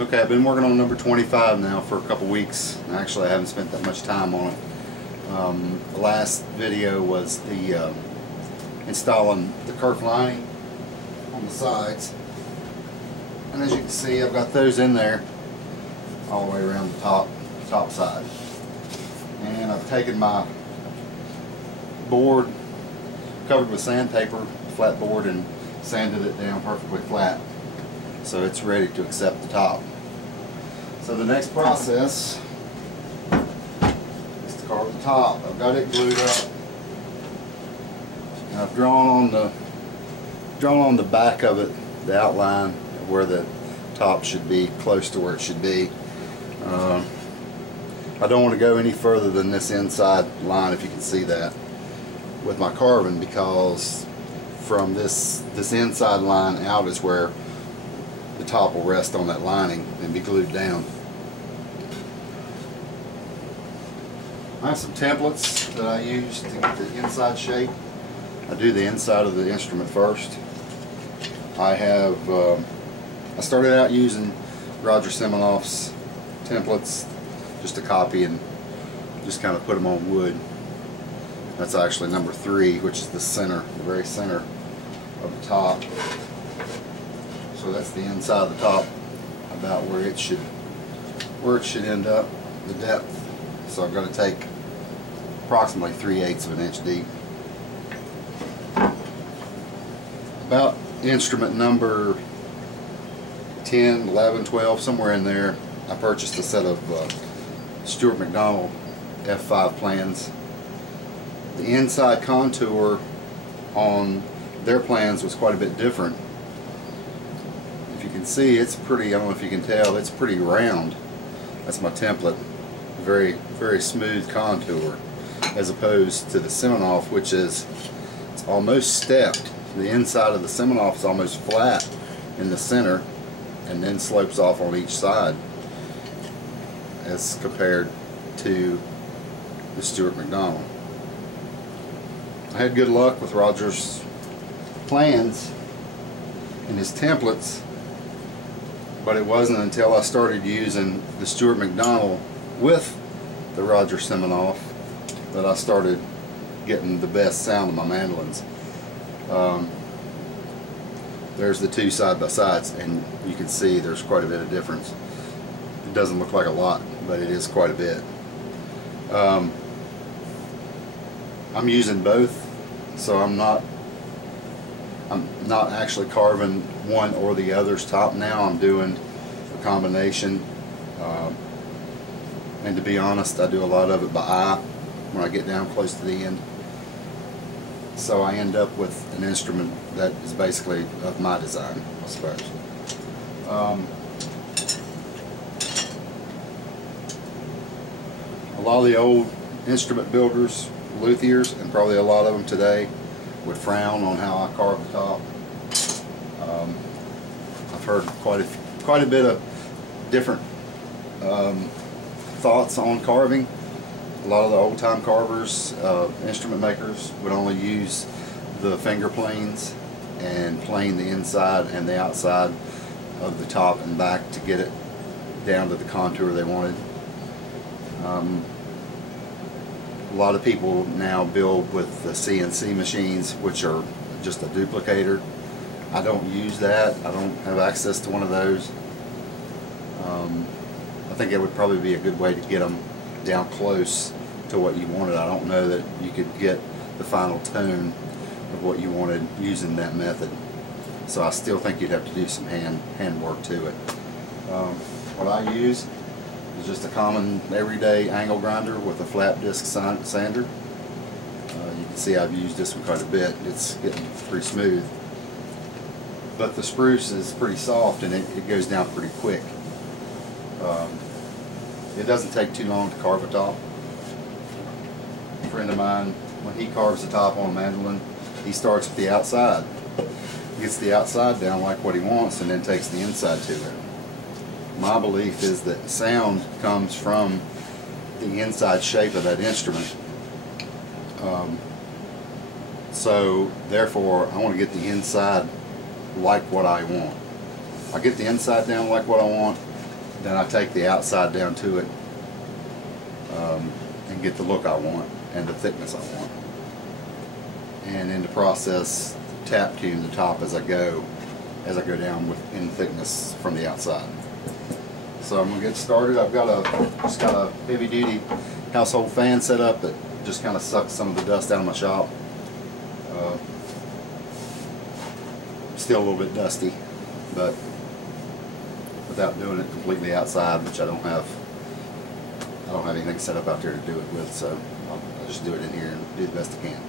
Okay, I've been working on number 25 now for a couple weeks. Actually, I haven't spent that much time on it. The last video was the installing the kerf lining on the sides. And as you can see, I've got those in there all the way around the top side. And I've taken my board, covered with sandpaper, flat board, and sanded it down perfectly flat, so it's ready to accept the top. So the next process is to carve the top. I've got it glued up, and I've drawn on the back of it the outline of where the top should be, close to where it should be. I don't want to go any further than this inside line, if you can see that, with my carving, because from this inside line out is where the top will rest on that lining and be glued down. I have some templates that I use to get the inside shape. I do the inside of the instrument first. I started out using Roger Siminoff's templates just to copy and just kind of put them on wood. That's actually number 3, which is the center, the very center of the top. So that's the inside of the top, about where it should end up, the depth. So I've got to take approximately 3/8 of an inch deep. About instrument number 10, 11, 12, somewhere in there, I purchased a set of Stuart McDonald F5 plans. The inside contour on their plans was quite a bit different. If you can see, it's pretty, I don't know if you can tell, it's pretty round. That's my template. Very, very smooth contour, as opposed to the Siminoff, which is, it's almost stepped. The inside of the Siminoff is almost flat in the center and then slopes off on each side, as compared to the Stuart McDonald. I had good luck with Roger's plans and his templates, but it wasn't until I started using the Stuart McDonald with the Roger Siminoff that I started getting the best sound of my mandolins. There's the two side by sides, and you can see there's quite a bit of difference. It doesn't look like a lot, but it is quite a bit. I'm using both, so I'm not actually carving one or the other's top now. I'm doing a combination, and to be honest, I do a lot of it by eye when I get down close to the end. So I end up with an instrument that is basically of my design, I suppose. A lot of the old instrument builders, luthiers, and probably a lot of them today, would frown on how I carve the top. I've heard quite a bit of different thoughts on carving. A lot of the old-time carvers, instrument makers, would only use the finger planes and plane the inside and the outside of the top and back to get it down to the contour they wanted. A lot of people now build with the CNC machines, which are just a duplicator. I don't use that. I don't have access to one of those. I think it would probably be a good way to get them down close to what you wanted. I don't know that you could get the final tone of what you wanted using that method. So I still think you'd have to do some hand work to it. What I use is just a common everyday angle grinder with a flat disc sander. You can see I've used this one quite a bit. It's getting pretty smooth. But the spruce is pretty soft, and it goes down pretty quick. It doesn't take too long to carve a top. A friend of mine, when he carves the top on a mandolin, he starts with the outside. Gets the outside down like what he wants, and then takes the inside to it. My belief is that sound comes from the inside shape of that instrument. So therefore, I want to get the inside like what I want. I get the inside down like what I want, then I take the outside down to it and get the look I want and the thickness I want. And in the process, tap tune the top as I go down in thickness from the outside. So I'm gonna get started. I've just got a heavy duty household fan set up that just kind of sucks some of the dust out of my shop. Still a little bit dusty, but without doing it completely outside, which I don't have anything set up out there to do it with, so I'll just do it in here and do the best I can.